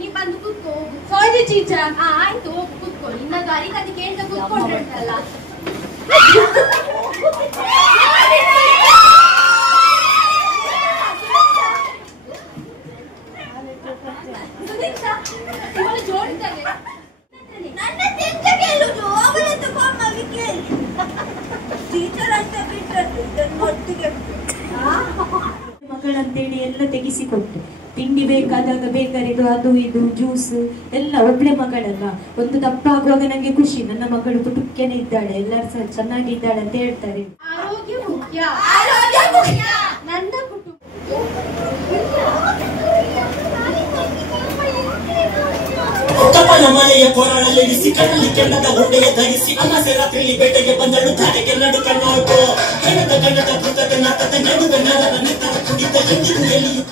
ನೀ ಬಂದು ಕೂತ್ಕೋ. ಸಾರಿ ಟೀಚರ್. ಆಯ್ತು ಹೋಗು ಕೂತ್ಕೋ. ನಿನ್ನ ಗಾಡಿ ಕತೆ ಕೇಳ್ತಾ ಕೂತ್ಕೊಂಡ್ರೆ ಉಂಟಲ್ಲ. ಜೋಡಿದ್ದಾರೆ ನನ್ನ ತೆಂಚ ಕೇಳುದು ಅವಳಂತ ಕೊಮ್ಮವಿ ಕೇಳಿ ಟೀಚರ್ ಅಂತ ಬಿಟ್ಟದ್ದು ಒಟ್ಟಿಗೆ ಮಕ್ಕಳಂತೇಳಿ ಎಲ್ಲ ತೆಗಿಸಿಕೊಟ್ಟೆ. ತಿಂಡಿ ಬೇಕಾದಾಗ ಬೇಕರಿದು ಅದು ಇದು ಜ್ಯೂಸ್ ಎಲ್ಲ ಒಬ್ಳೆ ಮಗಳಲ್ಲ. ಒಂದು ತಪ್ಪಾಗುವಾಗ ನಂಗೆ ಖುಷಿ, ನನ್ನ ಮಗಳು ಪುಟುಕ್ಕೆನೆ ಇದ್ದಾಳೆ, ಎಲ್ಲರೂ ಸಹ ಚೆನ್ನಾಗಿದ್ದಾಳೆ ಅಂತ ಹೇಳ್ತಾರೆ. ಆರೋಗ್ಯ ಮುಖ್ಯ. ನನ್ನ ಕುಟುಂಬ ಕಪ್ಪನ ಮಳೆಯ ಕೊರಳಲ್ಲಿಡಿಸಿ ಕಣ್ಣಲ್ಲಿ ಕೆಂಡದ ಉಂಡೆಯ ಧರಿಸಿ ಅಮಾಸೆ ರಾತ್ರಿಯಲ್ಲಿ ಬೇಟೆಗೆ ಬಂದಳು ಧಾರೆಗೆ ನಡು ಕಣ್ಣೋಟು ಹೆಣದ ಗಂಡದ ಕೃತದ ನಾಟದ ನಡುವೆ ನರನ ನಿತ್ತರ ಕುಡಿತ ಎಂದಿಗೂ ಎಲ್ಲಿಯೂ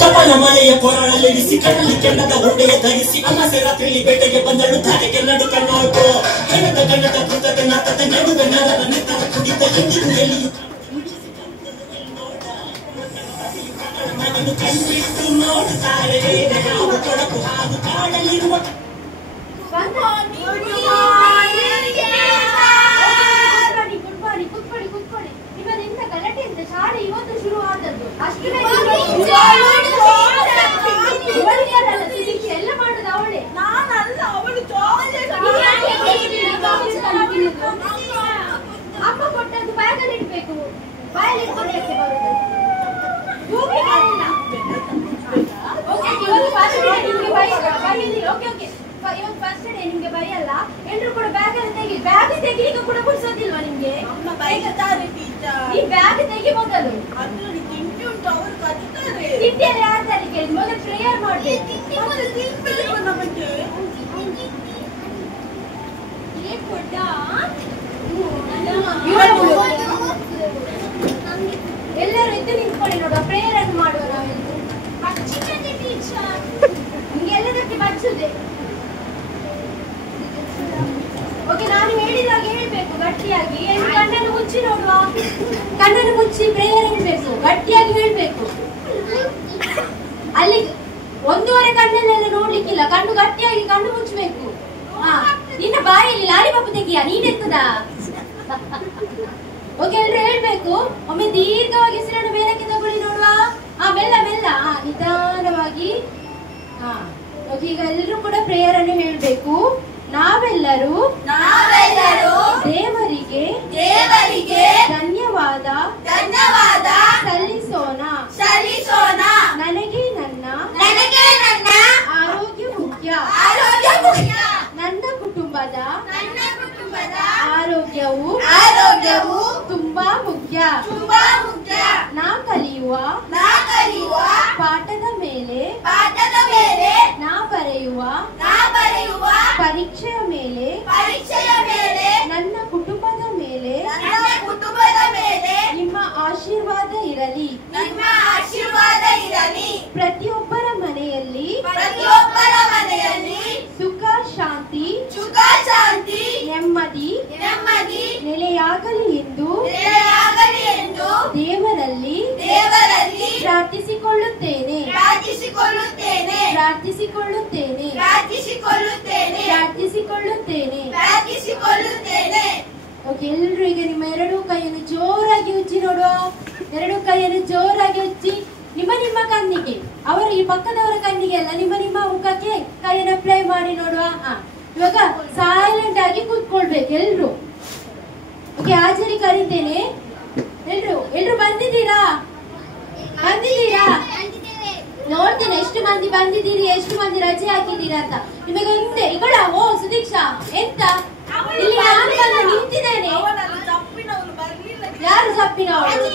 ಕಪ್ಪನ ಮಳೆಯ ಕೊರಳಲ್ಲಿಡಿಸಿ ಕಣ್ಣಲ್ಲಿ ಕೆಂಡದ ಉಂಡೆಯ ಧರಿಸಿ ಅಮಾಸೆ ರಾತ್ರಿಯಲ್ಲಿ ಬೇಟೆಗೆ ಬಂದಳು ಧಾರೆಗೆ ನಡು ಕಣ್ಣೋಟು ಹೆಣದ ಗಂಡದ ಕೃತದ ನಾಟದ ನಡುವೆ ನರನ ನಿತ್ತರ ಕುಡಿತ ಎಂದಿಗೂ ಎಲ್ಲಿಯೂ ಕಣ್ಬಿಟ್ಟು ನೋಡುತ್ತಾರೆ ಯಾವ ತೊಡಕು ಹಾಗೂ ಕಾಡಲ್ಲಿರುವ ಶಾಲೆ ಇವತ್ತು ಶುರು ಆದದ್ದು ಎಲ್ಲ ಮಾಡುದು ಅವಳೇ, ನಾನಲ್ಲ. ಅವಳು ಅಮ್ಮ ಕೊಟ್ಟದ್ದು ಬ್ಯಾಗಲ್ಲಿ ಇಡ್ಬೇಕು, ಬಾಯಲ್ಲಿ ಇಟ್ಕೊಳ್ಬೇಕು ಬರುದು. ಇವತ್ತು ಫಸ್ಟ್ ಡೇ ನಿಮ್ಗೆ ಬರೆಯಲ್ಲ, ಎಲ್ರು ಕೂಡ ಬ್ಯಾಗ್ ಅಲ್ಲಿ ತೆಗಿ. ಬ್ಯಾಗ್ ತೆಗಿಲಿಕ್ಕೆ ಕೂಡ ಬಿಡ್ಸೋದಿಲ್ವಾ ನಿಮ್ಗೆ? ಈ ಬ್ಯಾಗ್ ತೆಗಿ ಮೊದಲು. ತಿಂಡಿಯಲ್ಲಿ ಯಾರು ತಾರೆ ಕೇಳಿ ಮೊದಲು ಪ್ರೇಯರ್ ಮಾಡ್ಬೇಕು. ಎಲ್ಲರೂ ಎದ್ದು ನಿಂತ್ಕೊಳ್ಳಿ ನೋಡುವ, ಪ್ರೇಯರ್ ಅನ್ನು ಮಾಡುವ. ನಾವೆಲ್ಲರೂ ನಿಮ್ಗೆ ಎಲ್ಲದಕ್ಕೆ ಬಚ್ಚುದೆ. ಓಕೆ, ನಾನು ಹೇಳಿದಾಗ ಹೇಳ್ಬೇಕು ಗಟ್ಟಿಯಾಗಿ. ಕಣ್ಣನ್ನು ಮುಚ್ಚಿ ನೋಡುವ, ಕಣ್ಣನ್ನು ಮುಚ್ಚಿ ಪ್ರೇಯರ್ ಹೇಳ್ಬೇಕು, ಗಟ್ಟಿಯಾಗಿ ಹೇಳ್ಬೇಕು. ಅಲ್ಲಿ 1.5 ಕಣ್ಣಲ್ಲೆಲ್ಲ ನೋಡ್ಲಿಕ್ಕಿಲ್ಲ, ಕಣ್ಣು ಗಟ್ಟಿಯಾಗಿ ಕಣ್ಣು ಮುಚ್ಚಬೇಕು. ನಿನ್ನ ಬಾಯಲ್ಲಿ ಲಾಲಿಪಾಪ್ ತೆಗಿಯ ನೀನೆತ್ತದ? ಓಕೆ, ಎಲ್ರು ಹೇಳ್ಬೇಕು. ಒಮ್ಮೆ ದೀರ್ಘವಾಗಿ ಹೆಸರನ್ನು ಮೇಲಕ್ಕೆ ತಗೊಳ್ಳಿ ನೋಡುವ. ಮೆಲ್ಲ ಮೆಲ್ಲ, ನಿಧಾನವಾಗಿ. ಓಕೆ, ಈಗ ಎಲ್ಲರೂ ಕೂಡ ಪ್ರೇಯರ್ ಅನ್ನು ಹೇಳ್ಬೇಕು. ನಾವೆಲ್ಲರೂ ದೇವರಿಗೆ ಧನ್ಯವಾದ ಸಲ್ಲಿಸೋಣ. ನನಗೆ ನನ್ನ ಆರೋಗ್ಯ ಮುಖ್ಯ. ನನ್ನ ಕುಟುಂಬದ ಆರೋಗ್ಯವು ತುಂಬಾ ಮುಖ್ಯ. ನಾ ಕಲಿಯುವ ಪಾಠದ ಮೇಲೆ ನಾ ಬರೆಯುವ ಪರೀಕ್ಷೆಯ ಮೇಲೆ ನನ್ನ ಕುಟುಂಬದ ಮೇಲೆ ನಿಮ್ಮ ಆಶೀರ್ವಾದ ಇರಲಿ. ಪ್ರತಿಯೊಬ್ಬರ ಮನೆಯಲ್ಲಿ ಸುಖ ಶಾಂತಿ ನೆಮ್ಮದಿ ನೆಲೆಯಾಗಲಿ ಎಂದು ದೇವರಲ್ಲಿ ಪ್ರಾರ್ಥಿಸಿಕೊಳ್ಳುತ್ತೇನೆ. ಓಕೆ, ಎಲ್ರು ಈಗ ನಿಮ್ಮ 2 ಕೈಯನ್ನು ಜೋರಾಗಿ ಉಜ್ಜಿ ನೋಡುವ. 2 ಕೈಯನ್ನು ಜೋರಾಗಿ ಉಜ್ಜಿ ನಿಮ್ಮ ಕಣ್ಣಿಗೆ, ಅವರ ಈ ಪಕ್ಕದವರ ಕಣ್ಣಿಗೆ ಅಲ್ಲ, ನಿಮ್ಮ ಮುಖಕ್ಕೆ ಕೈಯನ್ನು ಅಪ್ಲೈ ಮಾಡಿ ನೋಡುವ. ಇವಾಗ ಸೈಲೆಂಟ್ ಆಗಿ ಕೂತ್ಕೊಳ್ಬೇಕು ಎಲ್ರು. ಓಕೆ, ಹಾಜರಿ ಕರೀತೇನೆ. ಎಲ್ರು ಬಂದಿದ್ದೀರಾ? ನೋಡ್ತೇನೆ ಎಷ್ಟು ಮಂದಿ ಬಂದಿದ್ದೀರಿ, ಎಷ್ಟು ಮಂದಿ ರಜೆ ಹಾಕಿದ್ದೀರಾ ಅಂತ. ನಿಮಗೆ ಒಂದೇ ಇಗಳ. ಓ ಸುದೀಕ್ಷಾ, ಎಂತ ಇಲ್ಲಿ ನಾನು ಬಂದು ನಿಂತಿದ್ದೇನೆ. ಯಾರು ಸಪ್ಪಿನವಳು?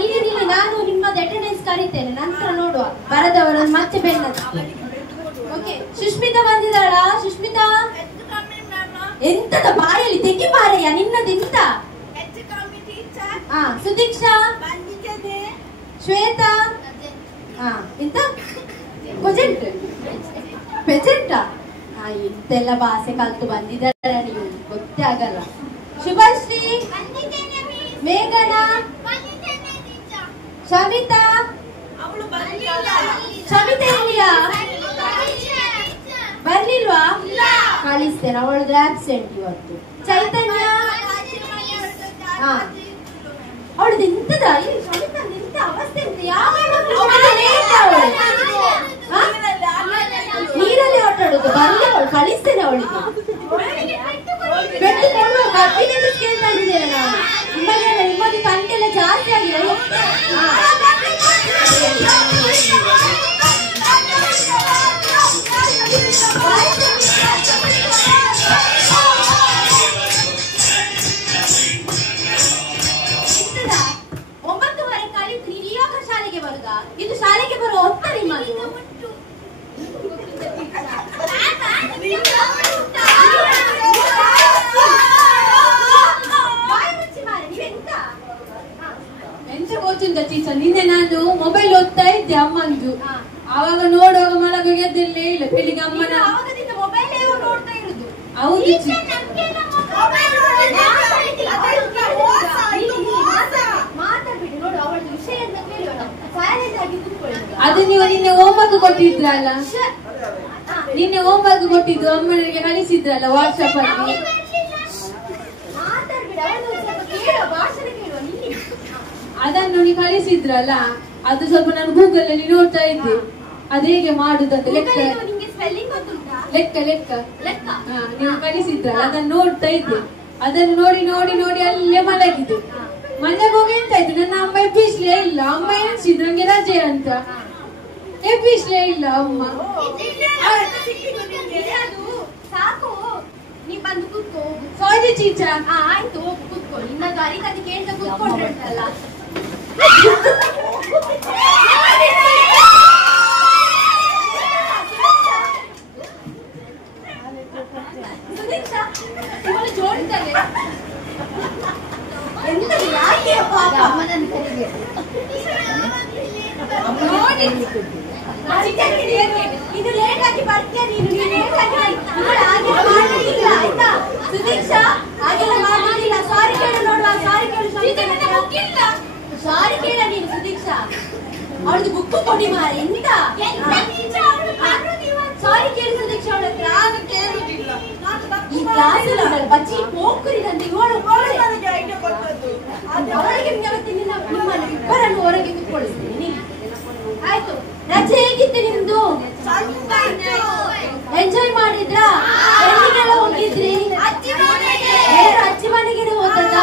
ನೀನು ನಾನು ನಿಮ್ಮದು ಅಟೆಂಡೆನ್ಸ್ ಕರೀತೇನೆ, ನಂತರ ನೋಡುವ ಬರದವರನ್ನು ಮತ್ತೆ ಬೆನ್ನ. ಓಕೆ, ಸುಷ್ಮಿತಾ ಬಂದಿದ್ದಾಳ? ಸುಷ್ಮಿತಾ ಎಂತದ ಬಾಯಲ್ಲಿ ತೆಗಿ ಮಾರಯ್ಯ ನಿನ್ನದೆಂತ? ಸುದೀಕ್ಷಾ, ಶ್ವೇತಾ, ಎಂತ ಪೆಜೆಂಟಾ? ಇಂತೆಲ್ಲ ಭಾಷೆ ಕಲ್ತು ಬಂದಿದ್ದಾರೆ ನೀವು, ಗೊತ್ತೇ ಆಗಲ್ಲ. ಶುಭಶ್ರೀ, ಮೇಘನಾ, ಶಮಿತಾ. ಶಮಿತಾ ಎಲ್ಲಿಯಾ? ಬರ್ಲಿಲ್ವಾ? ಕಳಿಸ್ತೇನೆ, ಅವಳದು ಆಬ್ಸೆಂಟ್ ಇವತ್ತು. ಚೈತನ್ಯ, ಅವಳದು ಎಂತದ? ಶಮಿತಾ ಎಂತ ಅವಸ್ಥೆ ಅಂತ? ನೀರಲ್ಲಿ ಆಟಾಡುದು. ಬರ್ಲಿ ಅವಳು, ಕಳಿಸ್ತೇನೆ ಅವಳಿಗೆ. ಬೆಟ್ಟು ಕೊಡುವ ಕಬ್ಬಿನಲ್ಲಿ ಕೇಳ್ತಾ ಇದ್ದೇನೆ ನಾನು. ನಿಮ್ಮದು ಕಂಟೆಲ್ಲ ಜಾಸ್ತಿ ಆಗಿದೆ. ಇದು ಶಾಲೆಗೆ ಬರುವ ಹೊತ್ತ ನಿಮ್ಮದು. ಎಂತ ಗೊತ್ತಿಲ್ಲ ಟೀಚರ್, ನಿನ್ನೆ ನಾನು ಮೊಬೈಲ್ ಓದ್ತಾ ಇದ್ದೆ ಅಮ್ಮಂದು. ಆವಾಗ ನೋಡುವಾಗ ಮಲಗ ಗೆದ್ದಲ್ಲೇ ಇಲ್ಲ. ಬೆಳಿಗ್ಗೆ ಅಮ್ಮನ ಮೊಬೈಲ್ ನೋಡ್ತಾ ಇರುದು. ಹೌದು, ಮಾತಾಡ್ಬಿಡಿ. ನೋಡು, ಅವಳ ವಿಷಯ ಅಂತ ಕೇಳುವ. ಸೈಲೆಂಟ್ ಆಗಿ ಕೂತ್ಕೊಳ್ಳಿ. ಅದು ನೀವು ನಿನ್ನೆ ಹೋಮ್ವರ್ಕ್ ಕೊಟ್ಟಿದ್ರಲ್ಲ, ನಿನ್ನೆ ಹೋಮ್ವರ್ಕ್ ಕೊಟ್ಟಿದ್ದು ಅಮ್ಮನಿಗೆ ಕಳಿಸಿದ್ರಲ್ಲ ವಾಟ್ಸಪ್ ಅಲ್ಲಿ. ಅದನ್ನು ನೀವು ಕಳಿಸಿದ್ರಲ್ಲ, ಅದು ಸ್ವಲ್ಪ ನಾನು ಗೂಗಲ್ ಅಲ್ಲಿ ನೋಡ್ತಾ ಇದ್ದೆ. ಅದು ಹೇಗೆ ಮಾಡುದಂತ ಲೆಕ್ಕ ನೀವು ಕಳಿಸಿದ್ರಲ್ಲ, ಅದನ್ನು ನೋಡ್ತಾ ಇದ್ದೆ. ಅದನ್ನು ನೋಡಿ ನೋಡಿ ನೋಡಿ ಅಲ್ಲೇ ಮಲಗಿದ್ದು. ಮನೆಗೆ ಹೋಗಿ ಎಂತ ಆಯ್ತು, ನನ್ನ ಅಮ್ಮ ಎಬ್ಬಿಸ್ಲೇ ಇಲ್ಲ. ಅಮ್ಮ ಎನ್ಸಿದ್ರು ನಂಗೆ ರಜೆ ಅಂತ, ಎಬ್ಬಿಸ್ಲೇ ಇಲ್ಲ ಅಮ್ಮ. ಸಾಕು, ನೀ ಬಂದು ಕೂತ್ಕೋ. ಸಾರಿ ಚೀಚಾ. ಆಯ್ತು, ಹೋಗಿ ಕೂತ್ಕೋ. ನಿನ್ನ ಗಾಡಿ ಕತೆ ಕೇಳ್ತಾ ಕೂತ್ಕೊಂಡ್ರಲ್ಲ. ಸುದೀಕ್ಷಾ, ಇವಳು ಜೋಡಿದ್ದಾರೆ. ಎಂತ ಯಾಕೆ ಪಾಪ ಅಮ್ಮನನ್ನು ಕರೆಗೆ ನೋಡಿ. ಇದು ಲೇಟ್ ಆಗಿ ಬರ್ತೀಯ ನೀನು. ಲೇಟ್ ಆಗಿ ಹಾಗೆ ಮಾಡಲಿಲ್ಲ ಆಯ್ತಾ ಸುದೀಕ್ಷಾ? ಹಾಗೆಲ್ಲ ಮಾಡಲಿಲ್ಲ. ಸಾರಿ ಕೇಳು ನೋಡುವ. ಸಾರಿ ಕೇಳು. ಸಾರಿ ಕೇಳ ನೀನು ಸುದೀಕ್ಷಾ. ಅವಳದು ಬುಕ್ಕು ಕೊಡಿ ಮಾರೆ. ಎಂತ ಸಾರಿ ಕೇಳು ಸುದೀಕ್ಷಾ. ಅವಳ ಹತ್ರ ಕೇಳುದಿಲ್ಲ. ಈ ಕ್ಲಾಸ್ ಬಚ್ಚಿ ಹೋಗ್ಕರಿದಂತೆ ಅವಳಿಗೆ ನಿಮ್ಮನ್ನು ಇಬ್ಬರನ್ನು ಹೊರಗೆ ಕೂತ್ಕೊಳಿಸ್ತೀನಿ. ಆಯ್ತು, ರಜೆ ಹೇಗಿತ್ತು ನಿಮ್ದು? ಎಂಜಾಯ್ ಮಾಡಿದ್ರಾ? ಎಲ್ಲಿಗೆಲ್ಲ ಹೋಗಿದ್ರಿ? ಅಜ್ಜಿ ಮನೆಗೆ ಹೋದದ?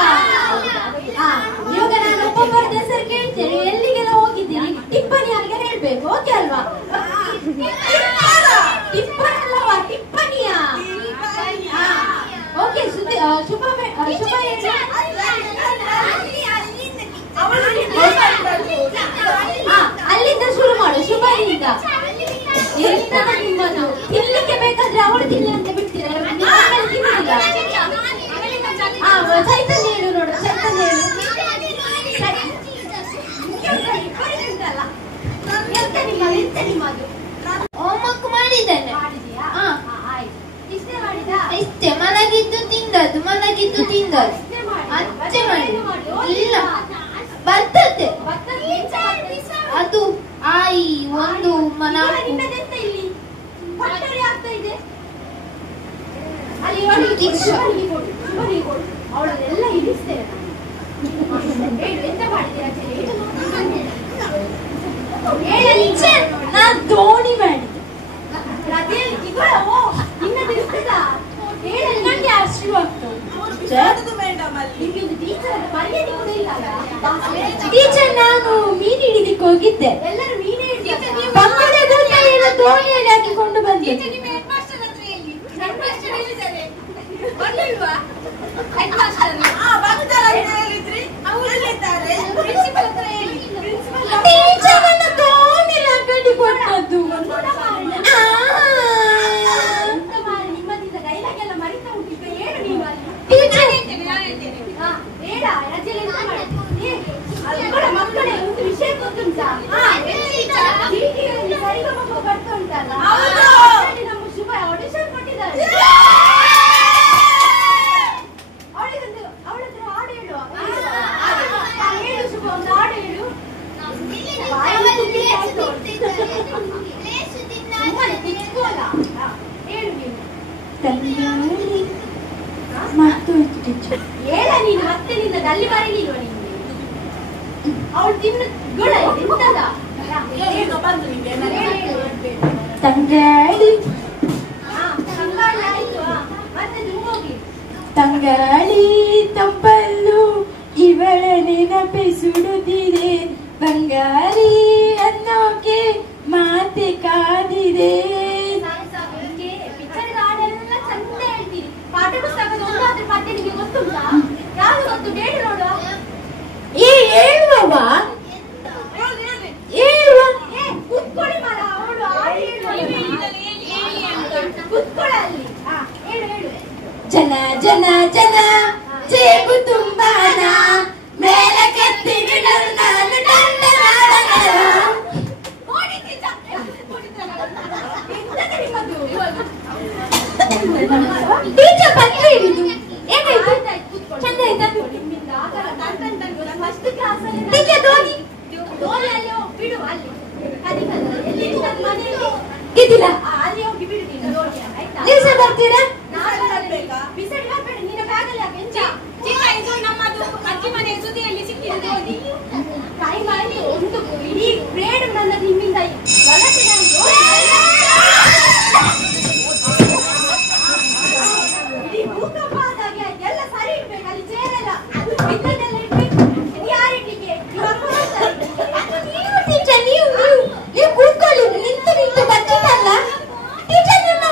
ಇವಾಗ ನಾನು ಒಬ್ಬೊಬ್ಬರದ ಹೆಸರು ಕೇಳ್ತೇನೆ. ಎಲ್ಲಿಗೆಲ್ಲ ಹೋಗಿದ್ದೀರಿ? ಟಿಪ್ಪಣಿ ಯಾರಿಗೆ ಹೇಳ್ಬೇಕು. ಓಕೆ ಅಲ್ವಾ? ಟಿಪ್ಪಣಿ ಅಲ್ಲವಾ? ಟಿಪ್ಪಣಿಯಾ? ಓಕೆ. ಶುಭ ಅಲ್ಲಿಂದ ಶುರು ಮಾಡು. ಶುಭದಿಂದ ನಿಮ್ಮದು ತಿನ್ಲಿಕ್ಕೆ ಬೇಕಾದ್ರೆ ಅವಳು ತಿನ್ಲಿ ಅಂತ ಬಿಡ್ತೀರ. ಚೈತನ್ಯ ಹೇಳು ನೋಡು. ಚೈತನ್ಯ ಹೇಳು. ಹೋಮ್ವರ್ಕ್ ಮಾಡಿದ್ದೇನೆ. ಇಷ್ಟೇ, ಮಲಗಿದ್ದು ತಿಂದದ್ದು, ಮಲಗಿದ್ದು ತಿಂದದ್ದು. ಅಷ್ಟೇ ಮಾಡಿ. ಇಲ್ಲ, ಬರ್ತದೆ ಅದು. ಆಯಿ ಒಂದು ಅವಳನ್ನೆಲ್ಲ ಇಳಿಸ್ತೇನೆ. ಎಂತ ಮಾಡಿದ್ದೀರಾ? ನಾನು ದೋಣಿ ಮಾಡಿದ್ದೆ. ನಿನ್ನದು ಇರ್ತದ? ಹೇಳಿ ನನಗೆ ಅಷ್ಟು ಆಗ್ತದೆ. ಟೀಚರ್, ನಾನು ಮೀನು ಹಿಡಿದಿಕ್ಕೆ ಹೋಗಿದ್ದೆ. ಎಲ್ಲರೂ ಮೀನು ದೋಣಿಯಲ್ಲಿ ಹಾಕಿಕೊಂಡು ಬಂದೆ. ಮಕ್ಕಳೇ ಒಂದು ವಿಷಯ ಗೊತ್ತುಂಟಾ? ಬರ್ತಾ ಉಂಟಲ್ಲ, ನಮ್ಮ ಶುಭ ಆಡಿಷನ್ ಕೊಟ್ಟಿದ್ದಾರೆ. ಅವಳತ್ರ ಹಾಡು ಹೇಳುವ. ಹೇಳು ಶುಭ, ಒಂದು ಹಾಡು ಹೇಳು. ಹೇಳು ನೀನು. ಹೇಳ ನೀನು, ಮತ್ತೆ ನಿನ್ನ ದಲ್ಲಿ ಬರಲಿಲ್ವ ನೀನು? ಅವಳು ತಿನ್ನು ಗುಣ ಎಂತದ ತಂಗಾಳಿ ತಂಗಾಳಿ ತಂಪಲ್ಲು ಇವಳ ನೆನಪೆ ಸುಡುತ್ತಿದೆ, ಬಂಗಾರಿ ಅನ್ನೋಕೆ ಮಾತೆ ಕಾದಿದೆ. ಪಿಕ್ಚರ್ ಹಾಡೆಲ್ಲ ಚಂದ ಹೇಳ್ತೀರಿ. ಪಾಠ ಪುಸ್ತಕದ ಒಂದಾದ್ರೂ ಪದ್ಯ ನಿಮಗೆ ಗೊತ್ತುಂಟಾ? ಯಾವ್ದು ಗೊತ್ತು ಹೇಳಿ ನೋಡುವ. ಹೇಳುವ ಕುತ್ಕೊಳ್ಳಿ ಮರ, ಅವಳು ಕುತ್ಕೊಳ್ಳಲ್ಲಿ. ಹೇಳು ಹೇಳು. ಜನ ಜನ ಜನ ಜೇಬು ತುಂಬಾನ ಮೇಲ ಕೆತ್ತಿ ಬಿಡಲು ನಾನು ಟೀಚರ್ ಪತ್ರ ಹಿಡಿದು ಏನಾಯ್ತು? ಚಂದ ಆಯ್ತಾ? ಫಸ್ಟ್ ಕ್ಲಾಸ್ ಅಲ್ಲಿ ಬಿಡು. ಅಲ್ಲಿ ಇದಿಲ್ಲ, ಅಲ್ಲಿ ಹೋಗಿ ಬಿಡು ನೀನು. ದಿವಸ ಬರ್ತೀರಾ? ಬಿಸಡಿ ಬರ್ಬೇಡ. ನಿನ್ನ ಬ್ಯಾಗಲ್ಲಿ ಬೆಂಚ ನಮ್ಮದು ಅಜ್ಜಿ ಮನೆ ಸುದ್ದಿಯಲ್ಲಿ ಸಿಕ್ಕಿದ್ದು. ಟೈಮ್ ಆಯ್ತು. ಒಂದು ಇಡೀ ಗ್ರೇಡ್ ನನ್ನದು ನಿಮ್ಮಿಂದ ಗಲಾಟೆ. ಇಡೀ ಭೂಕಂಪ ಆದಾಗೆ ಎಲ್ಲ ಸರಿ ಇಡ್ಬೇಕು. ಅಲ್ಲಿ ಚೇರೆಲ್ಲ ಬಿದ್ದನ್ನೆಲ್ಲ ಇಡ್ಬೇಕು. ಯಾರಿಟ್ಟಿಗೆ ಟೀಚರ್ ನೀವು ಕೂತ್ಕೊಳ್ಳಿ. ನಿಂತು ನಿಂತು ಬರ್ತೀನಲ್ಲ ಟೀಚರ್. ನಿಮ್ಮ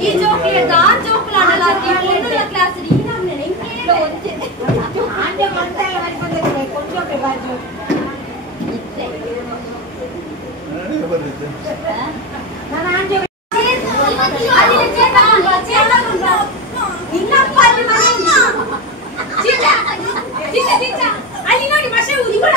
ಈ ಜೋಕ್ಲೇಟ್ ಆ ಜೋಕ್ಲಾಡಲ್ಲ ಕ್ಲಾಸ್ ಈ ನಮ್ನೆ ಅಲ್ಲಿ ನೋಡಿ ಮಷೆ ಊದಿ ಕೂಡ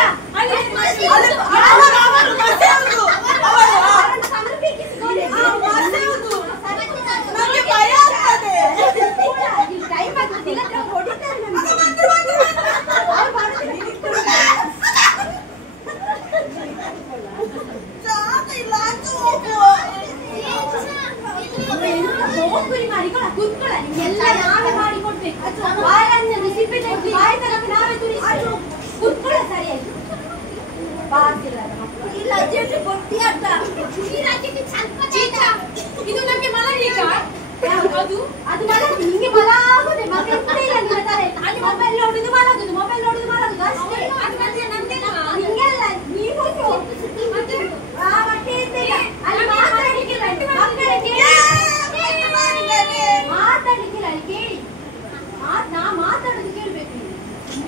ಎಲ್ಲ ನಾವೇ ಮಾಡಿಕೊಡ್ಬೇಕು. ಸಿಪ್ಪೆ ಬಾಯಿ ತನಕ ನಾವೇ ತುರಿಸ್ಬೇಕು. ಕುತ್ಕೊಳ್ಳ ಸರಿಯಾಗಿ ಇಲ್ಲ ಅರ್ಜೆಂಟ್ ಕೊಟ್ಟಿ ಅಂತ ಇದು ನಮ್ಗೆ ಮಲ ಈಗ ಅದು ಮಲ ನಿಂಗೆ ಮಲ ಆಗೋದೆ. ಮಗ ಇಲ್ಲ ನಿನ್ನ ತಲೆ. ಅಲ್ಲಿ ಮೊಬೈಲ್ ನೋಡುದು ಮಲಗುದು, ಮೊಬೈಲ್ ನೋಡುದು ಮಲಗುದು ಅಷ್ಟೇ. ನಿಂಗೆಲ್ಲ ನೀವು ಬಟ್ಟೆ ಇದ್ದೇನೆ ಅಲ್ಲಿ ಮಾತಾಡ್ಲಿಕ್ಕಿಲ್ಲ. ಮಾತಾಡ್ಲಿಕ್ಕಿಲ್ಲ ಅಲ್ಲಿ ಕೇಳಿ. ನಾ ಮಾತಾಡೋದು ಕೇಳ್ಬೇಕು.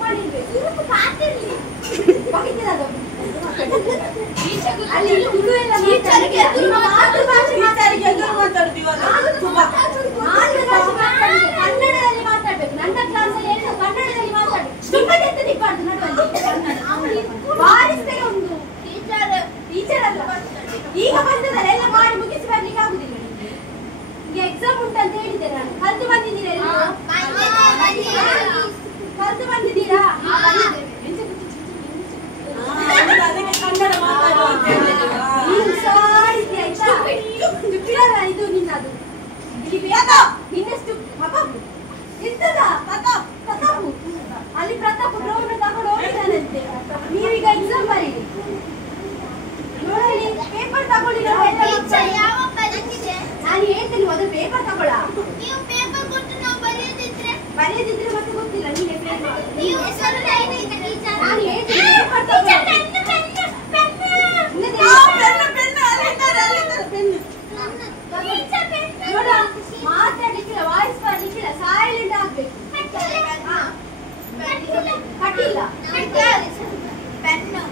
ಮಾಡಿರ್ಬೇಕು ಅಲ್ಲಿ ತುಳು ಎಲ್ಲ ಕನ್ನಡದಲ್ಲಿ ಮಾತಾಡ್ಬೇಕು. ನನ್ನ ಕ್ಲಾಸಲ್ಲಿ ಎಲ್ಲ ಕನ್ನಡದಲ್ಲಿ ಮಾತಾಡ್ಬೇಕು. ನಿಮ್ಮದೆಂತ ದಿಕ್ಕಾಡ್ದು ನಡುವಲ್ಲಿ ಬಾರಿಸ್ತೇನೆ ಒಂದು ಟೀಚರ್ ಅಲ್ಲ. ಈಗ ಬಂದದಲ್ಲ ಎಲ್ಲ ಮಾಡಿ ಮುಗಿಸಿ ಬರ್ಲಿಕ್ಕೆ ಆಗುದಿಲ್ಲ. ನಿಮ್ಗೆ ಎಕ್ಸಾಮ್ ಉಂಟಂತ ಹೇಳಿದ್ದೆ ನಾನು. ಕಲ್ತು ಬಂದಿದ್ದೀರಾ? ಕಲ್ತು ಬಂದಿದ್ದೀರಾ? ಇದು ನಿನ್ನದು.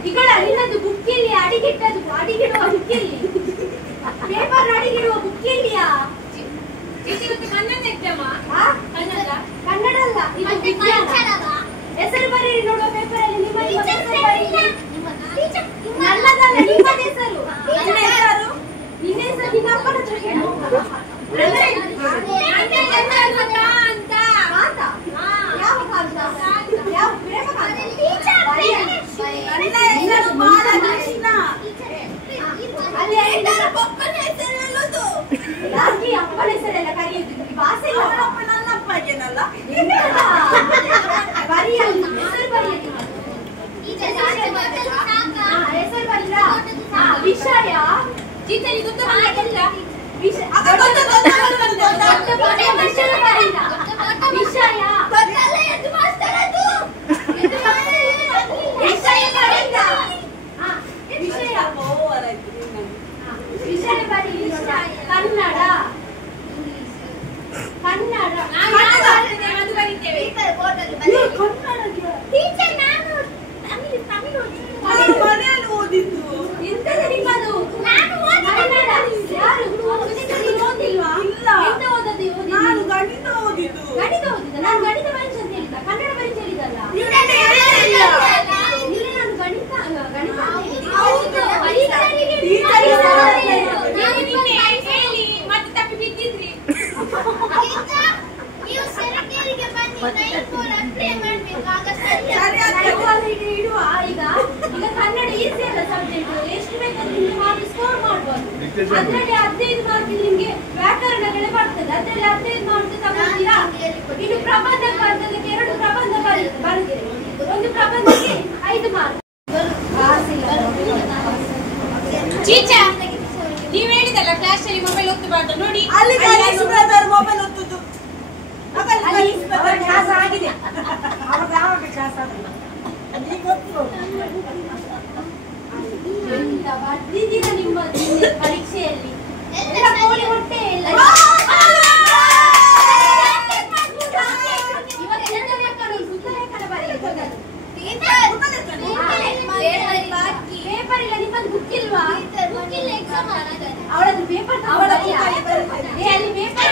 ಇಗಳ ನಿನ್ನದು ಬುಕ್ ಇಲ್ಲಿ ಅಡಿಗಿಟ್ಟದು ಅಡಿಗಿಡುವ ಬುಕ್ ಇಲ್ಲಿ ಪೇಪರ್ ಅಡಿಗಿಡುವ ಬುಕ್ ಇಲ್ಲಿಯಾ ಕನ್ನಡ ಎಕ್ಸಾಮ ಕನ್ನಡ ಅಲ್ಲ ಇದು ವಿಜ್ಞಾನ ಹೆಸರು ಬರೀರಿ ನೋಡುವ ಪೇಪರ್ ಅಲ್ಲಿ ನಿಮ್ಮ ನನ್ನದಲ್ಲ ನಿಮ್ಮ ಹೆಸರು ನಿನ್ನ ಹೆಸರು ನಿನ್ನ ಅಪ್ಪನ ಹತ್ರ ಕೇಳು ಅಪ್ಪನ ಹೆಸರೆಲ್ಲ ಕರೆಯುದು ಭಾಷೆ ನನ್ನಪ್ಪಗೇನಲ್ಲ ಬರೀ ಹೆಸರು ಬರೀ ಹೆಸರು ಬರೀ ವಿಷಯ ಚೀಚಲಿ ಗೊತ್ತು ವಿಷಯ ವಿಷಯ ಬರೀ ಕನ್ನಡ ಕನ್ನಡ ಅದು ಬರೀತೇವೆ ಟೀಚರ್ ನಾನು ಮನೆಯಲ್ಲಿ ಓದಿದ್ದು ಎಂತದ ನಿಮ್ಮದು ನಾನು ಕನ್ನಡ ಯಾರು ಓದಿಲ್ವಾ ಇಲ್ಲ ಎಂತ ಓದದ್ದು ನಾನು ಗಣಿತ ಓದಿದ್ದು ಗಣಿತ ಓದಿದ್ದ ನಾನು ಗಣಿತ ಪರೀಕ್ಷೆ ಅಂತ ಹೇಳಿದ ಕನ್ನಡ ಪರೀಕ್ಷೆ ಹೇಳಿದಲ್ಲ ಇಲ್ಲ ನಾನು ಗಣಿತ ಹೌದು ಹೇಳಿ ಮತ್ತೆ ತಪ್ಪಿ ಬಿದ್ದಿದ್ರಿ ನೀವು ಸೆರೆಕೇರಿಗೆ ಬನ್ನಿ ಇಡುವ ಈಗ ಕನ್ನಡ ಈಸಿ ಅಲ್ಲ ಸಬ್ಜೆಕ್ಟ್ ಎಷ್ಟು ಬೇಕಾದ್ರೂ ನಿಮ್ಗೆ ಮಾರ್ಕ್ ಸ್ಕೋರ್ ಮಾಡ್ಬೋದು ಅದರಲ್ಲಿ 15 ಮಾರ್ಕ್ ನಿಮ್ಗೆ ವ್ಯಾಕರಣಗಳೇ ಬರ್ತದೆ ಅದರಲ್ಲಿ 15 ಮಾರ್ಕ್ ತಗೊಳ್ತೀರಾ ಇನ್ನು ಪ್ರಬಂಧ ಬರ್ತದಕ್ಕೆ 2 ಪ್ರಬಂಧ ಬರ್ತದೆ ಒಂದು ಪ್ರಬಂಧಕ್ಕೆ 5 ಮಾರ್ಕ್ ಚೀಚಾ ನೀವ್ ಹೇಳಿದಲ್ಲ ಕ್ಲಾಸ್ ಅಲ್ಲಿ ಮೊಬೈಲ್ ಒತ್ತಬಾರ್ದು ನೋಡಿ ಅಲ್ಲಿ ಮೊಬೈಲ್ ಒತ್ತುದು ಕ್ಲಾಸ್ ಆಗಿದೆ ಬರ್ದಿದ್ದೀರ ನಿಮ್ಮ ಪರೀಕ್ಷೆಯಲ್ಲಿ ಹೊಟ್ಟೆ ಪೇಪರ್ ಇಲ್ಲ ನಿಮ್ಮದು ಬುಕ್ ಇಲ್ವಾ ಅವಳದ್ದು ಪೇಪರ್ ಅಲ್ಲಿ ಪೇಪರ್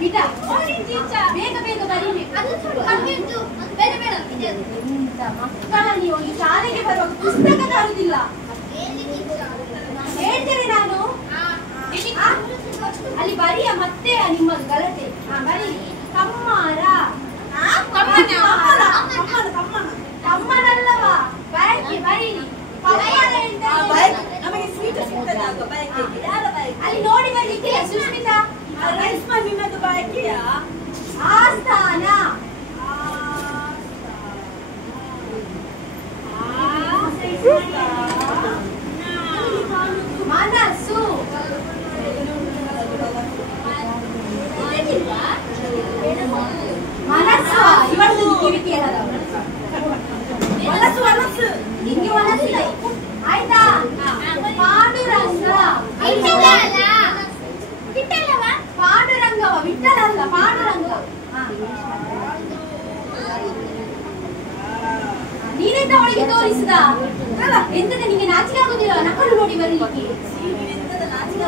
ಬಿಡ ಬೇಗ ಬೇಗ ಬರೀಬೇಕು ಮಕ್ಕಳ ನೀವು ಈ ಶಾಲೆಗೆ ಬರುವಾಗ ಪುಸ್ತಕ ತರುವುದಿಲ್ಲ ಹೇಳ್ತೇನೆ ನಾನು ಅಲ್ಲಿ ಬರಿಯ ಮತ್ತೆ ನಿಮ್ಮದು ಗಲಾಟೆ ಬರೀ ಕಮ್ಮಾರ ಕಮ್ಮನಲ್ಲವಾ ಬಯಕೆ ಬರೀರಿ ಅಲ್ಲಿ ನೋಡಿ ಬರ್ಲಿಕ್ಕೆ ಸುಸ್ಮಿತಾ ನಿನ್ನದು ಬಯಕೆಯ ಆಸ್ಥಾನ ಮನಸ್ಸು ಮನಸ್ಸು ಇವತ್ತು ಕಿವಿಕೆ ಮನಸ್ಸು ನಿಂಗೆ ಮನಸ್ಸಿಲ್ಲ ಆಯ್ತಾ ಪಾಂಡುರಂಗ ಪಾಂಡುರಂಗವ ವಿಠಲ ಅಲ್ಲ ಪಾಂಡುರಂಗ ನೀನೆಂತ ಅವಳಿಗೆ ತೋರಿಸಿದ ಎಂತದ ನಿಂಗೆ ನಾಚಿಕೆ ಆಗುದಿಲ್ಲ ನಕಲು ನೋಡಿ ಬರಲಿಕ್ಕೆ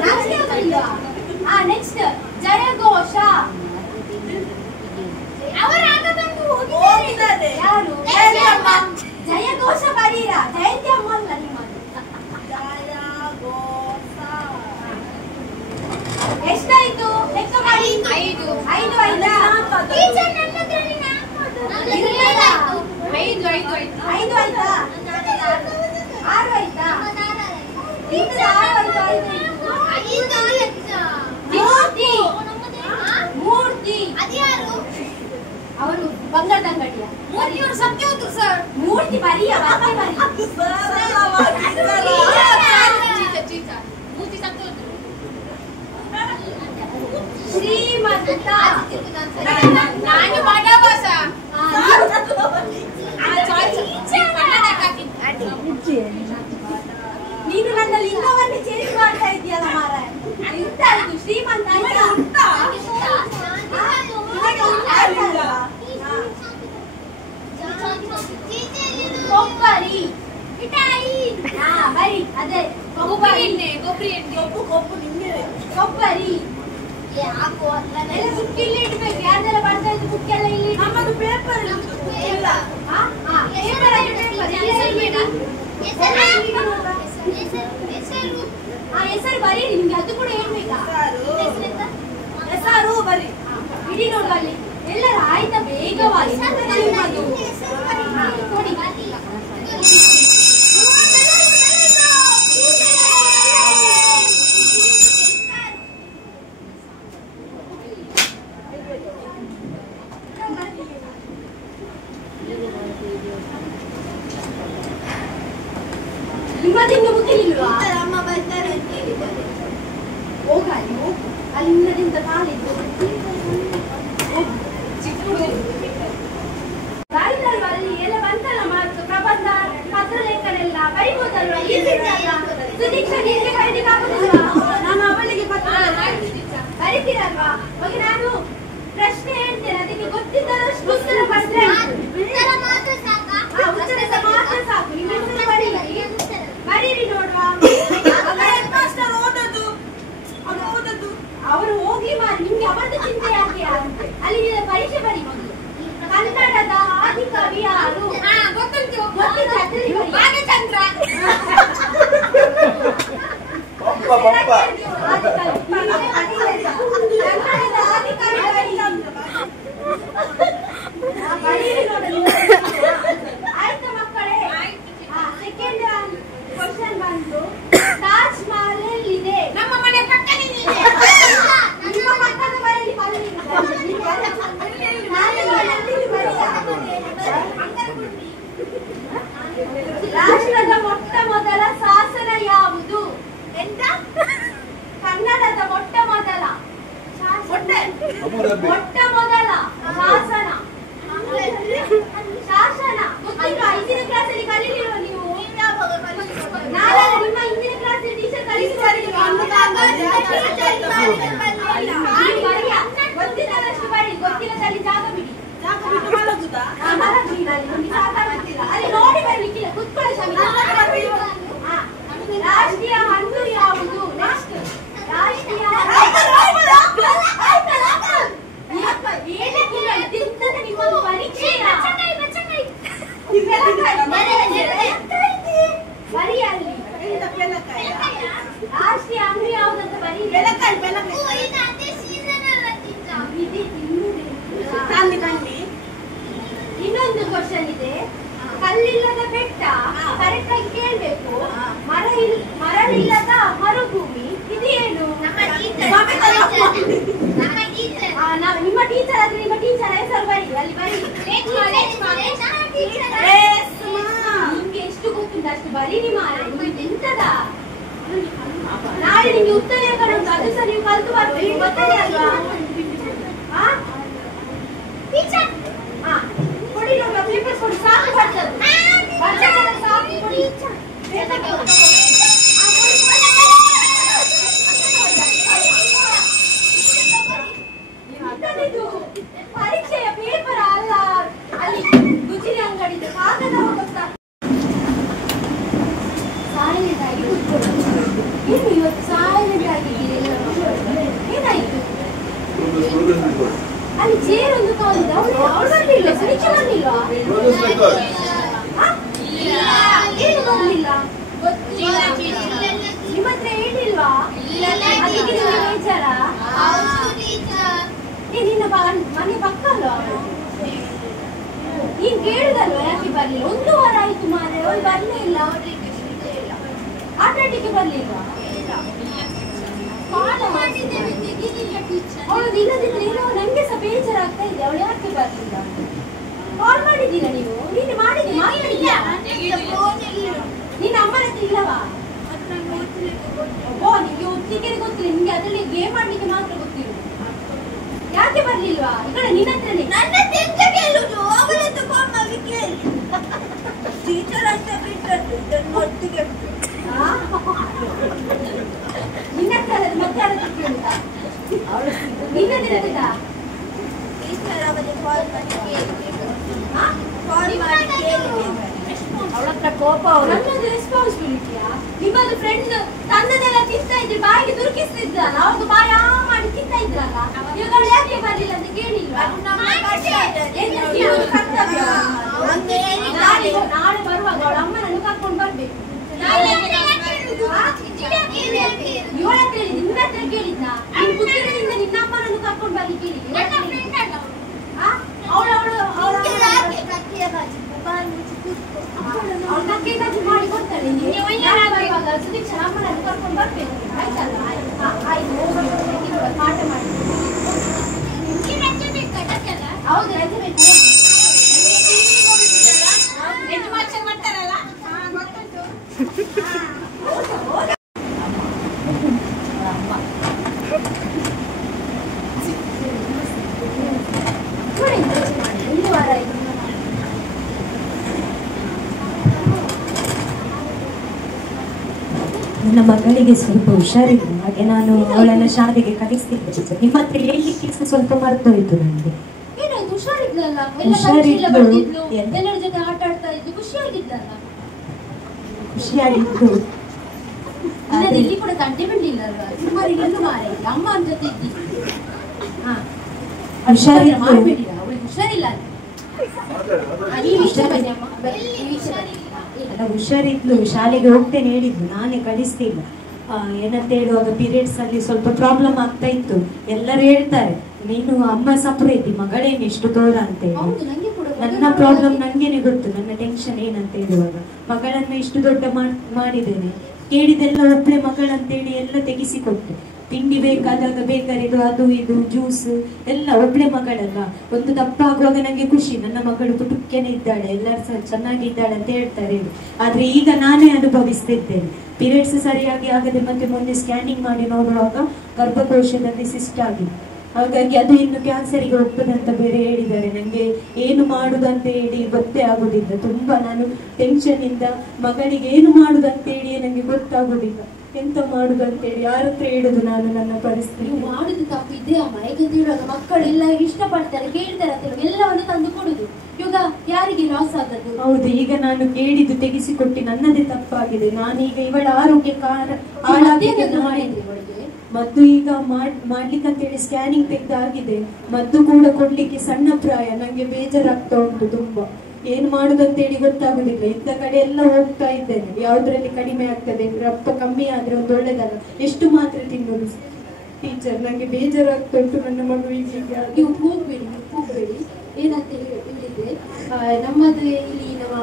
ನಾಚಿಕೆ ಆಗುದಿಲ್ಲ ನೆಕ್ಸ್ಟ್ ಜಯಘೋಷ ಯಾರು ಜಯಘೋಷ ಬರೀರ ಜಯಂತಿ ಅಮ್ಮ ಅಲ್ಲ ನಿಮ್ಮದು ಎಷ್ಟಾಯ್ತು ಲೆಕ್ಕ ಮಾಡಿ 5 ಆಯ್ತಾ 5 ಆಯ್ತಾ 6 ಆಯ್ತಾ ಮೂರ್ತಿ ಅವರು ಬಂಗಾರದ ಅಂಗಡಿಯ ಮೂರ್ತಿಯವರು ಸತ್ಯ ಹೋದ್ರು ಸರ್ ಮೂರ್ತಿ ಬರಿಯ ಮೂರ್ತಿ ಸತ್ಯ ಹೋದ್ರು ಶ್ರೀಮಂತ ನಾನು ಬಡವಾಸ ನೀನು ನನ್ನ ಲಿಂಗವನ್ನು ಚೇಂಜ್ ಮಾಡ್ತಾ ಇದೆಯಲ್ಲ ಮಾರಾಯ ಶ್ರೀಮಂತ ಬುಕ್ ಎಲ್ಲ ಇಲ್ಲಿ ನಮ್ಮದು ಪೇಪರ್ ಇಲ್ಲ. ಹೆಸರು ಬರೀರಿ, ನಿಮ್ಗೆ ಅದು ಕೂಡ ಹೇಳ್ಬೇಕಾ? ಹೆಸರು ಬರಿ. ಇಡೀ ನೋಡುವ ಅಲ್ಲಿ ಎಲ್ಲರ ಆಯ್ತಾ ಬೇಗವಾಗಿ ಕೊಡಿ. ನಿಮ್ಮದಿನ್ನು ಗೊತ್ತಿಲ್ವಾ? ಅಮ್ಮ ಬರ್ತಾರೆ ಅಂತ ಹೇಳಿದ್ದಾರೆ. ಹೋಗ ಅಲ್ಲಿ ಹೋಗು, ಅಲ್ಲಿ ನಿನ್ನದಿಂದ ಕಾಲಿದ್ದು ಬಾಯಿದಲ್ವಾ ಅಲ್ಲಿ ಎಲ್ಲ ಬಂತಲ್ಲ ಮಾತು, ಪ್ರಬಂಧ ಪತ್ರ ಲೇಖನ ಎಲ್ಲ ಬರಿಬೋದಲ್ವಾ? ಸುದೀಕ್ಷಾ ನಿನ್ಗೆ ಬರೀಲಿಕ್ಕೆ ಆಗುದಿಲ್ವಾ? ನಾನು ಅವಳಿಗೆ ಬರೀತೀರಲ್ವಾ? ಹೋಗಿ ನಾನು ಪ್ರಶ್ನೆ ಹೇಳ್ತೇನೆ, ಅದಕ್ಕೆ ಗೊತ್ತಿದ್ದಷ್ಟು ಉತ್ತರ ಬರೆದ್ರೆ ಉತ್ತರ ಮಾತ್ರ ಸಾಕಾ? ಉತ್ತರ ಮಾತ್ರ ಸಾಕು. ನಿಮ್ಮ ಹೆಸರು ಬರೀರಿ ನೋಡುವ. ಅವರು ಹೋಗ್ಲಿ ಮಾರಿ, ನಿಮ್ಗೆ ಅವರದ್ದು ಚಿಂತೆ ಯಾಕೆ? ಅಲ್ಲಿ ಪರೀಕ್ಷೆ ಬರಿ ಮೊದಲು. ಕನ್ನಡದ ಆದಿಕವಿ ಯಾರು? ಗೊತ್ತುಂಟು. ಭಾಗಚಂದ್ರ. ಕನ್ನಡದ ಆದಿಕವಿ ಆಯ್ತಾ ಮಕ್ಕಳೇ? ಸೆಕೆಂಡ್ ಕ್ವಶನ್ ಬಂದು ತಾಜ್ ಮಹಲ್ ಎಲ್ಲಿದೆ? ನಮ್ಮ ಮನೆ ಪಕ್ಕದಲ್ಲಿ ಇದೆ. ನಿಮ್ಮ ಪಕ್ಕದ ಮನೆಯಲ್ಲಿ ರಾಷ್ಟ್ರದ ಮೊಟ್ಟ ಮೊದಲ ಶಾಸನ ಯಾವುದು? ಎಂತ? ಕನ್ನಡದ ಮೊಟ್ಟ ಮೊದಲ ಶಾಸನ. ಶಾಸನ ಗೊತ್ತಿಲ್ವಾ? ಹಿಂದಿನ ಕ್ಲಾಸಲ್ಲಿ ಕಲೀಲಿಲ್ವಾ ನೀವು? ನಾಳೆ ನಿಮ್ಮ ಹಿಂದಿನ ಕ್ಲಾಸ್ ಟೀಚರ್ ಕಲಿಸುವರಿಲ್ವಾ? ಗೊತ್ತಿದ್ದದಷ್ಟು ಬರಿ, ಗೊತ್ತಿಲ್ಲದಲ್ಲಿ ಜಾಗ ಬಿಡಿ. ಅಲ್ಲಿ ನೋಡಿ ಬರ್ಲಿಕ್ಕಿಲ್ಲ, ಕುತ್ಕೊಳ್ಳಿ ಸ್ವಾಮಿ. ರಾಷ್ಟ್ರೀಯ ಹಣ್ಣು ಯಾವುದು? ನೆಕ್ಸ್ಟ್ ರಾಷ್ಟ್ರೀಯ ನಿಮ್ಮದು ಪರೀಕ್ಷೆ ಬರೀ ಅಲ್ಲಿ. ರಾಷ್ಟ್ರೀಯ ಹಣ್ಣು ಯಾವುದಂತ ಬರೀ. ಇನ್ನೊಂದು ಕ್ವಶನ್ ಇದೆ. ಕಲ್ಲಿಲ್ಲದ ಬೆಟ್ಟ, ಕರೆಕ್ಟ್ ಆಗಿ ಕೇಳ್ಬೇಕು. ಮರಳಿಲ್ಲದ ಮರುಭೂಮಿ, ಇದು ಏನು? ನಿಮ್ಮ ಟೀಚರ್ ಆದ್ರೆ ನಿಮ್ಮ ಟೀಚರ್ ಹೆಸರು ಬರಿ, ಅಲ್ಲಿ ಬರಿ. ನಿಮ್ಗೆ ಎಷ್ಟು ಗೊತ್ತಿಲ್ಲ ಅಷ್ಟು ಬರೀರಿ ಮಾರೆ. ನಿಮ್ಗೆ ಎಂತದ? ನಾಳೆ ನಿಮ್ಗೆ ಉತ್ತರ ಉಂಟು, ಅದು ಸಹ ನೀವು ಕಲ್ತು ಬರ್ತೀವಿ. ಗೊತ್ತಿದೆ ಅಲ್ವಾ? ಕೊಡಿ ನೋಡುವ, ಪೇಪರ್ ಕೊಡಿ, ಸಾಕು ಬರ್ತದೆ. ಸಾಕು ಕೊಡಿ. ಪರೀಕ್ಷೆಯ ಪೇಪರ್ ಅಲ್ಲ, ಅಲ್ಲಿ ಗುಜಿರಿ ಅಂಗಡಿದು ಕಾಗದ ಗೊತ್ತಾ? ಸೈಲೆಂಟ್ ಆಗಿ ಕೂತ್ಕೊಳ್ಳಿ. ಏನು ಇವತ್ತು ಸೈಲೆಂಟ್ ಆಗಿದ್ದೀರಿ? ಏನಾಯ್ತು? ಅಲ್ಲಿ ಚೇರ್ ಒಂದು ಕಾಲಿದೆ, ಅವಳು ಬರ್ಲಿಲ್ಲ, ಸುನಿಚೆ ಬರ್ಲಿಲ್ವಾ? ಏನು ಬರ್ಲಿಲ್ಲ? ನಿಮ್ಮ ಹತ್ರ ಹೇಳಿಲ್ವಾ? ಅದಕ್ಕೆ ನಿಮ್ಗೆ ಬೇಜಾರ? ನಿನ್ನ ಮನೆ ಪಕ್ಕ ಅಲ್ವಾ? ನೀನ್ ಕೇಳುದಲ್ವಾ ಯಾಕೆ ಬರ್ಲಿಲ್ಲ? 1 ವಾರ ಆಯ್ತು ಮಾರೆ, ಅವಳು ಬರ್ಲೇ ಇಲ್ಲ. ಆಟ ಆಡ್ಲಿಕ್ಕೆ ಬರ್ಲಿಲ್ವಾ? ಅವಳು ಇಲ್ಲದಿದ್ರೆ ಏನೋ ನಂಗೆ ಸಹ ಬೇಜಾರ ಆಗ್ತಾ ಇದೆ. ಅವಳು ಯಾಕೆ ಬರ್ಲಿಲ್ಲ? ಕಾಲ್ ಮಾಡಿದ್ದೀರಾ ನೀವು? ನೀನು ಮಾತಾಡಿದ್ದೀರಾ? ನಿನ್ನ ಅಮ್ಮನ ಹತ್ರ ಇಲ್ಲವಾ? ಓ, ನಿಮ್ಗೆ ಒತ್ತಿಗೆ ಗೊತ್ತಿಲ್ಲ, ನಿಮ್ಗೆ ಅದ್ರಲ್ಲಿ ಗೇಮ್ ಆಡ್ಲಿಕ್ಕೆ ಮಾತ್ರ ಗೊತ್ತಿಲ್ಲ. ಯಾಕೆ ಬರ್ಲಿಲ್ವಾ? ಈ ಕಡೆ ನಿನ್ನ ಹತ್ರನೇ. ನನ್ನ ತೆಂಚ ಕೇಳುದು, ಅವಳದ್ದು ಫೋನ್ ಮಾಡಿ ಕೇಳಿ. ಟೀಚರ್ ಅಷ್ಟೇ ಬಿಟ್ಟದ್ದು ಒಟ್ಟಿಗೆ. ನಿನ್ನ ಹತ್ರ ಮತ್ತೆ ಯಾರತ್ರ ಕೇಳುತ್ತಾ? ನಿನ್ನದಿರಲಿಲ್ಲ. ಟೀಚರ್ ಅವರಿಗೆ ಕಾಲ್ ಮಾಡಿ ಕೇಳಿ. ಕಾಲ್ ಮಾಡಿ ಕೇಳಿ. ಅವಳ ಹತ್ರ ಕೋಪ. ನನ್ನದು ರೆಸ್ಪಾನ್ಸಿಬಿಲಿಟಿಯಾ? ನಿಮ್ಮದು ಫ್ರೆಂಡ್ ತನ್ನದೆಲ್ಲ ತಿಂತಾ ಇದ್ರಿ, ಬಾಯಿಗೆ ತುರುಕಿಸ್ತಿದ್ರಲ್ಲ, ಅವಾಗ ಬಾಯ ಮಾಡಿ ತಿಂತಾ ಇದ್ರಲ್ಲ, ಇವಾಗ ಯಾಕೆ ಬರ್ಲಿಲ್ಲ ಅಂತ ಕೇಳಿಲ್ವಾ? ಬರ್ಬೇಕು ಆಯ್ತಲ್ಲ ಆಯ್ತು ಹೋಗ್ಬೇಕು ಪಾಠ ಮಾಡಿ ಹೌದು ರಜೆ ಬೇಕು ಮಾಡ್ತಾರಲ್ಲ ನನ್ನ ಮಗಳಿಗೆ ಸ್ವಲ್ಪ ಹುಷಾರಿಲ್ಲ, ಹಾಗೆ ನಾನು ಅವಳನ್ನ ಶಾಲೆಗೆ ಕಲಿಸ್ತಿದ್ದೆ. ನಿಮ್ಮ ಹತ್ರ ಹೇಳಲಿಕ್ಕೆ ಸ್ವಲ್ಪ ಮರ್ತೋಯ್ತು ನನಗೆ. ಹುಷಾರಿದ್ಲಲ್ಲ, ಎಲ್ಲರ ಜೊತೆ ಆಟ ಆಡ್ತಾ ಇದ್ದು ಖುಷಿಯಾಗಿದ್ಲಲ್ಲ. ಖುಷಿಯಾಗಿತ್ತು. ಇಲ್ಲಿ ಕೂಡ ತಂಟೆ ಬಿಡ್ಲಿಲ್ಲ ಅಲ್ವಾ? ಸುಮಾರಿಗೆಲ್ಲೂ ಮಾರ ಅಮ್ಮ ಜೊತೆ ಇದ್ದಿದ್ದು. ಮಾಡ್ಬೇಡಿರ, ಅವಳಿಗೆ ಹುಷಾರಿಲ್ಲ. ಹುಷಾರಿದ್ಲು, ಶಾಲೆಗೆ ಹೋಗ್ತೇನೆ ಹೇಳಿದ್ಲು, ನಾನೇ ಕಳಿಸ್ತಿಲ್ಲ. ಏನಂತ ಹೇಳುವಾಗ ಪೀರಿಯಡ್ಸ್ ಅಲ್ಲಿ ಸ್ವಲ್ಪ ಪ್ರಾಬ್ಲಮ್ ಆಗ್ತಾ ಇತ್ತು. ಎಲ್ಲರೂ ಹೇಳ್ತಾರೆ ನೀನು ಅಮ್ಮ ಸಪ್ರೇತಿ, ಮಗಳೇನು ಎಷ್ಟು ದೂರ ಅಂತ ಹೇಳಿ. ನನ್ನ ಪ್ರಾಬ್ಲಮ್ ನಂಗೇನೆ ಗೊತ್ತು, ನನ್ನ ಟೆನ್ಷನ್ ಏನಂತ ಹೇಳುವಾಗ. ಮಗಳನ್ನು ಇಷ್ಟು ದೊಡ್ಡ ಮಾಡಿದ್ದೇನೆ, ಕೇಳಿದೆಲ್ಲ ಒಬ್ಬಳೆ ಮಗಳಂತೇಳಿ ಎಲ್ಲ ತೆಗಿಸಿಕೊಟ್ಟೆ. ತಿಂಡಿ ಬೇಕಾದಾಗ ಬೇಕರಿದು ಅದು ಇದು ಜ್ಯೂಸ್ ಎಲ್ಲ ಒಬ್ಬಳೆ ಮಗಳಲ್ಲ. ಒಂದು ತಪ್ಪಾಗುವಾಗ ನಂಗೆ ಖುಷಿ, ನನ್ನ ಮಗಳು ಪುಟುಕ್ಕೆನೆ ಇದ್ದಾಳೆ, ಎಲ್ಲರೂ ಚೆನ್ನಾಗಿದ್ದಾಳೆ ಅಂತ ಹೇಳ್ತಾರೆ. ಆದ್ರೆ ಈಗ ನಾನೇ ಅನುಭವಿಸ್ತಿದ್ದೇನೆ. ಪೀರಿಯಡ್ಸ್ ಸರಿಯಾಗಿ ಆಗದೆ, ಮತ್ತೆ ಮೊನ್ನೆ ಸ್ಕ್ಯಾನಿಂಗ್ ಮಾಡಿ ನೋಡುವಾಗ ಗರ್ಭಕೋಶದಲ್ಲಿ ಸಿಸ್ಟ್ ಆಗಿದೆ. ಹಾಗಾಗಿ ಅದು ಇನ್ನು ಕ್ಯಾನ್ಸರಿಗೆ ಹೋಗ್ತದಂತ ಬೇರೆ ಹೇಳಿದ್ದಾರೆ. ನಂಗೆ ಏನು ಮಾಡುದಂತ ಹೇಳಿ ಗೊತ್ತೇ ಆಗುದಿಲ್ಲ. ತುಂಬಾ ನಾನು ಟೆನ್ಷನ್ ಇಂದ ಮಗಳಿಗೆ ಏನು ಮಾಡುದಂತ ಹೇಳಿ ನಂಗೆ ಗೊತ್ತಾಗುದಿಲ್ಲ. ಎಂತ ಮಾಡುದಂತೇಳಿ ಯಾರ ಹತ್ರ ಹೇಳುದು ನಾನು ನನ್ನ ಪರಿಸ್ಥಿತಿ. ಮಾಡುದು ತಪ್ಪಿದ್ದೆ ಅಮ್ಮ. ಯಾಕಂತ ಹೇಳುವಾಗ ಮಕ್ಕಳೆಲ್ಲ ಇಷ್ಟಪಡ್ತಾರೆ, ಕೇಳ್ತಾರೆ ಅಂತ ಎಲ್ಲವನ್ನು ತಂದು ಕೊಡುದು. ಇವಾಗ ಯಾರಿಗೆ ಲಾಸ್ ಆದದ್ದು? ಹೌದು, ಈಗ ನಾನು ಕೇಳಿದ್ದು ತೆಗಿಸಿಕೊಟ್ಟು ನನ್ನದೇ ತಪ್ಪಾಗಿದೆ. ನಾನೀಗ ಇವಳ ಆರೋಗ್ಯ ಮದ್ದು ಈಗ ಮಾಡ್ಲಿಕ್ಕಂತ ಹೇಳಿ ಸ್ಕ್ಯಾನಿಂಗ್ ತೆಗೆದಾಗಿದೆ. ಮದ್ದು ಕೂಡ ಕೊಡ್ಲಿಕ್ಕೆ ಸಣ್ಣ ಪ್ರಾಯ. ನಂಗೆ ಬೇಜಾರಾಗ್ತಾ ಉಂಟು ತುಂಬಾ. ಏನ್ ಮಾಡುದಂತ ಹೇಳಿ ಗೊತ್ತಾಗುದಿಲ್ಲ. ಇಂಥ ಕಡೆ ಎಲ್ಲ ಹೋಗ್ತಾ ಇದ್ದೇನೆ, ಯಾವ್ದ್ರಲ್ಲಿ ಕಡಿಮೆ ಆಗ್ತದೆ, ರಕ್ತ ಕಮ್ಮಿ ಆದ್ರೆ ಒಂದು ಒಳ್ಳೇದಲ್ಲ. ಎಷ್ಟು ಮಾತ್ರ ತಿನ್ನೋದು ಟೀಚರ್, ನಂಗೆ ಬೇಜಾರಾಗ್ತಾ ಉಂಟು ನನ್ನ ಮಗುವಿಗೆ. ನೀವು ಹೋಗ್ಬೇಡಿ. ಏನಂತ ಹೇಳಿದ್ರೆ ನಮ್ಮದು ಇಲ್ಲಿ ನಮ್ಮ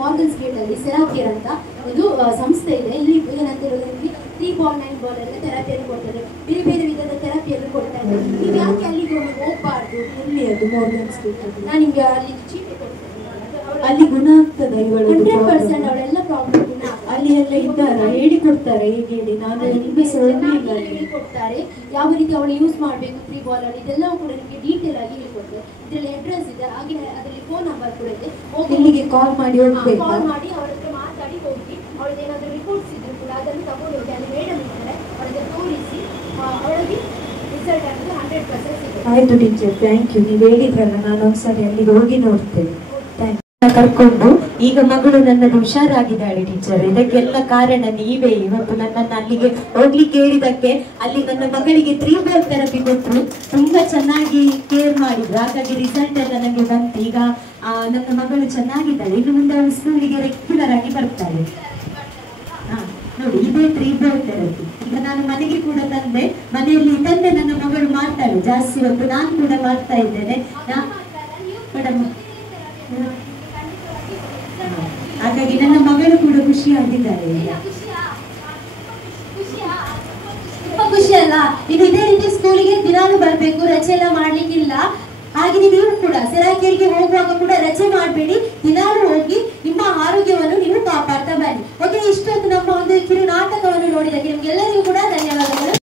ಮಾರ್ಗನ್ಸ್ ಗೇಟ್ ಅಲ್ಲಿ ಸೆರಾಕಿಯರ್ ಅಂತ ಒಂದು ಸಂಸ್ಥೆ ಇದೆ. ಇಲ್ಲಿ ಏನಂತ ಹೇಳಿದ್ರೆ 3 ಬಾಲ್ 9 ಬಾಲ್ ಎಲ್ಲ ಥೆರಪಿಯನ್ನು ಕೊಡ್ತಾರೆ, ಬೇರೆ ಬೇರೆ ವಿಧದ ಥೆರಪಿಯನ್ನು ಕೊಡ್ತಾರೆ. ನೀವು ಯಾಕೆ ಅಲ್ಲಿಗೆ ಹೋಗ್ಬಾರ್ದು? ಎಲ್ಲಿ ಅದು ಮಾರ್ಗನ್ಸ್ ಗೇಟ್? ನಾನು ನಿಮ್ಗೆ ಅಲ್ಲಿ ಚೀಟಿ ಕೊಡ್ತೇನೆ, ಅಲ್ಲಿ ಗುಣ ಆಗ್ತದ? 100% ಅವಳೆಲ್ಲ ಪ್ರಾಬ್ಲಮ್ ಗುಣ. ಅಲ್ಲಿ ಎಲ್ಲ ಇದ್ದಾರ, ಹೇಳಿಕೊಡ್ತಾರೆ ಹೇಗೆ ಹೇಳಿ? ನಾನು ಹೇಳಿಕೊಡ್ತಾರೆ ಯಾವ ರೀತಿ ಅವಳು ಯೂಸ್ ಮಾಡಬೇಕು 3 ಬಾಲ್ ಅಲ್ಲಿ, ಇದೆಲ್ಲವೂ ಕೂಡ ನಿಮಗೆ ಡೀಟೇಲ್ ಆಗಿ ಹೇಳಿಕೊಡ್ತಾರೆ. ಇದರಲ್ಲಿ ಅಡ್ರೆಸ್ ಇದೆ, ಹಾಗೆ ಅದರಲ್ಲಿ ಫೋನ್ ನಂಬರ್ ಕೂಡ ಇದೆ. ಇಲ್ಲಿಗೆ ಕಾಲ್ ಮಾಡಿ ಹೋಗ್ಬೇಕು, ಕಾಲ್ ಮಾಡಿ ಅವರ ಹತ್ರ ಮಾತಾಡಿ ಹೋಗಿ. ಅವಳಿಗೆ ಏನಾದರೂ ರಿಪೋರ್ಟ್ಸ್ ಇದ್ರು ಕೂಡ ಅದನ್ನು ತಗೊಂಡು ಹೋಗಿ ಅಲ್ಲಿ ಮೇಡಮ್ ಇದ್ದಾರೆ, ಅವಳಿಗೆ ತೋರಿಸಿ ಅವಳಿಗೆ ರಿಸಲ್ಟ್ ಆಗಿದೆ 100% ಸಿಗುತ್ತೆ. ಆಯ್ತು ಟೀಚರ್, ಥ್ಯಾಂಕ್ ಯು. ನೀವು ಹೇಳಿದ್ರಲ್ಲ, ನಾನು ಒಂದ್ಸರಿ ಅಲ್ಲಿಗೆ ಹೋಗಿ ನೋಡ್ತೇನೆ. Thank you. ಕರ್ಕೊಂಡು ಈಗ ಮಗಳು ನನ್ನದು ಹುಷಾರಾಗಿದ್ದಾಳೆ ಟೀಚರ್. ಇದಕ್ಕೆಲ್ಲ ಕಾರಣ ನೀವೇ. ಇವತ್ತು ನನ್ನನ್ನು ಅಲ್ಲಿಗೆ ಹೋಗ್ಲಿಕ್ಕೆ ಹೇಳಿದಕ್ಕೆ ಅಲ್ಲಿ ನನ್ನ ಮಗಳಿಗೆ 3 ಬಾಲ್ ಥೆರಪಿ ಕೊಟ್ಟರು, ತುಂಬಾ ಚೆನ್ನಾಗಿ ಕೇರ್ ಮಾಡಿದ್ರು. ಹಾಗಾಗಿ ರಿಸಲ್ಟ್ ಎಲ್ಲ ನನಗೆ ಬಂತು. ಈಗ ನನ್ನ ಮಗಳು ಚೆನ್ನಾಗಿದ್ದಾಳೆ. ಇನ್ನು ಮುಂದೆ ಅವಳು ಸ್ಕೂಲಿಗೆ ರೆಗ್ಯುಲರ್ ಆಗಿ ಬರ್ತಾಳೆ. ನೋಡಿ, ಇದೇ 3 ಬಾಲ್ ಥೆರಪಿ. ಈಗ ನಾನು ಮನೆಗೆ ಕೂಡ ತಂದೆ, ಮನೆಯಲ್ಲಿ ತಂದೆ ನನ್ನ ಮಗಳು ಮಾಡ್ತಾಳೆ ಜಾಸ್ತಿ ಹೊತ್ತು. ನಾನು ಕೂಡ ಮಾಡ್ತಾ ಇದ್ದೇನೆ ಮೇಡಮ್. ಹಾಗಾಗಿ ನನ್ನ ಮಗಳು ಕೂಡ ಖುಷಿಯಾಗಿದ್ದಾರೆ. ತುಂಬಾ ಖುಷಿ ಅಲ್ಲ? ಇದು ಇದೇ ರೀತಿ ಸ್ಕೂಲಿಗೆ ದಿನಾಲು ಬರ್ಬೇಕು, ರಜೆ ಎಲ್ಲ ಮಾಡ್ಲಿಕ್ಕಿಲ್ಲ. ಹಾಗೆ ನೀವು ಕೂಡ ಸೆರಾಕಿಯರಿಗೆ ಹೋಗುವಾಗ ಕೂಡ ರಜೆ ಮಾಡಬೇಡಿ, ದಿನಾಲು